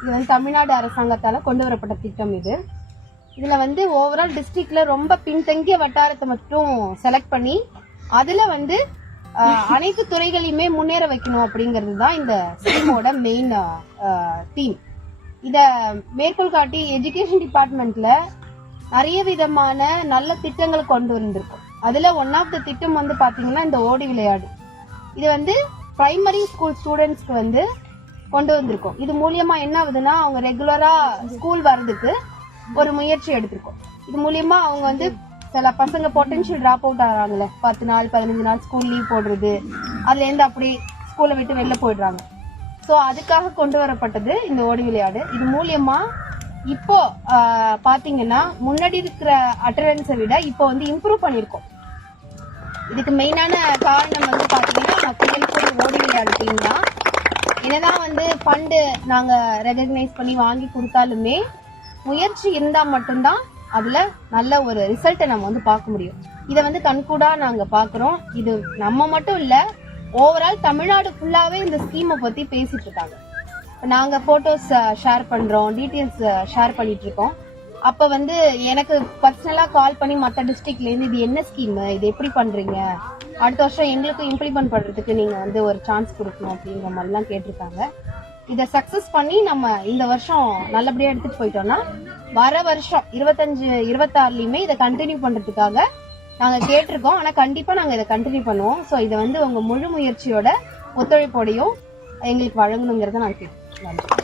இது வந்து தமிழ்நாடு அரசாங்கத்தால கொண்டு வரப்பட்ட திட்டம் இது. இதுல வந்து ஓவரால் டிஸ்ட்ரிக்ட்ல ரொம்ப பின்தங்கிய வட்டாரத்தை மட்டும் செலக்ட் பண்ணி அதுல வந்து அனைத்து துறைகளையுமே முன்னேற வைக்கணும் அப்படிங்கிறது தான் இந்த ஸ்கீமோட மெயின் தீம். இத மேற்கோள் காட்டி எஜுகேஷன் டிபார்ட்மெண்ட்ல நிறைய விதமான நல்ல திட்டங்கள் கொண்டு வந்திருக்கும். அதுல ஒன் ஆஃப் த திட்டம் வந்து பாத்தீங்கன்னா இந்த ஓடி விளையாடு. இது வந்து பிரைமரி ஸ்கூல் ஸ்டூடெண்ட்ஸ்க்கு வந்து கொண்டு வந்திருக்கோம். இது மூலியமா என்ன ஆகுதுன்னா அவங்க ரெகுலரா ஸ்கூல் வர்றதுக்கு ஒரு முயற்சி எடுத்திருக்கோம். இது மூலியமா அவங்க வந்து சில பசங்க பொட்டன்ஷியல் டிராப் அவுட் ஆகிறாங்கல்ல, 10 நாள் 15 நாள் ஸ்கூல் லீவ் போடுறது, அதுல இருந்து அப்படி ஸ்கூலை விட்டு வெளில போயிடுறாங்க. ஸோ அதுக்காக கொண்டு வரப்பட்டது இந்த ஓடி விளையாடு. இது மூலியமா இப்போ பாத்தீங்கன்னா முன்னாடி இருக்கிற அட்டண்டன்ஸை விட இப்போ வந்து இம்ப்ரூவ் பண்ணிருக்கோம். இதுக்கு மெயினான காரணம் வந்து பாத்தீங்கன்னா மக்களுக்கு ஓடி விளையாடு டீம் தான். என்னதான் வந்து ஃபண்டு நாங்க ரெகக்னைஸ் பண்ணி வாங்கி கொடுத்தாலுமே முயற்சி இருந்தா மட்டும்தான் அதுல நல்ல ஒரு ரிசல்ட்டை நம்ம வந்து பார்க்க முடியும். இதை வந்து கண்கூடா நாங்க பாக்குறோம். இது நம்ம மட்டும் இல்ல, ஓவரால் தமிழ்நாடு ஃபுல்லாவே இந்த ஸ்கீமை பத்தி பேசிட்டு இருக்காங்க. நாங்க போட்டோஸ் ஷேர் பண்றோம், டீட்டெயில்ஸ் ஷேர் பண்ணிட்டு இருக்கோம். அப்ப வந்து எனக்கு பர்சனலா கால் பண்ணி மற்ற டிஸ்ட்ரிக்ட்ல இருந்து இது என்ன ஸ்கீம், இது எப்படி பண்றீங்க, அடுத்த வருஷம் எங்களுக்கும் இம்ப்ளிமெண்ட் பண்றதுக்கு நீங்க வந்து ஒரு சான்ஸ் கொடுக்கணும் அப்படிங்கிற மாதிரிலாம் கேட்டிருக்காங்க. இதை சக்சஸ் பண்ணி நம்ம இந்த வருஷம் நல்லபடியா எடுத்துட்டு போயிட்டோம்னா வர வருஷம் 25-26லயுமே இதை கண்டினியூ பண்றதுக்காக நாங்க கேட்டிருக்கோம். ஆனா கண்டிப்பா நாங்க இதை கண்டினியூ பண்ணுவோம். ஸோ இதை வந்து உங்க முழு முயற்சியோட ஒத்துழைப்போடையும் எங்களுக்கு வழங்கணுங்கிறத நான் கேட்கிறேன்.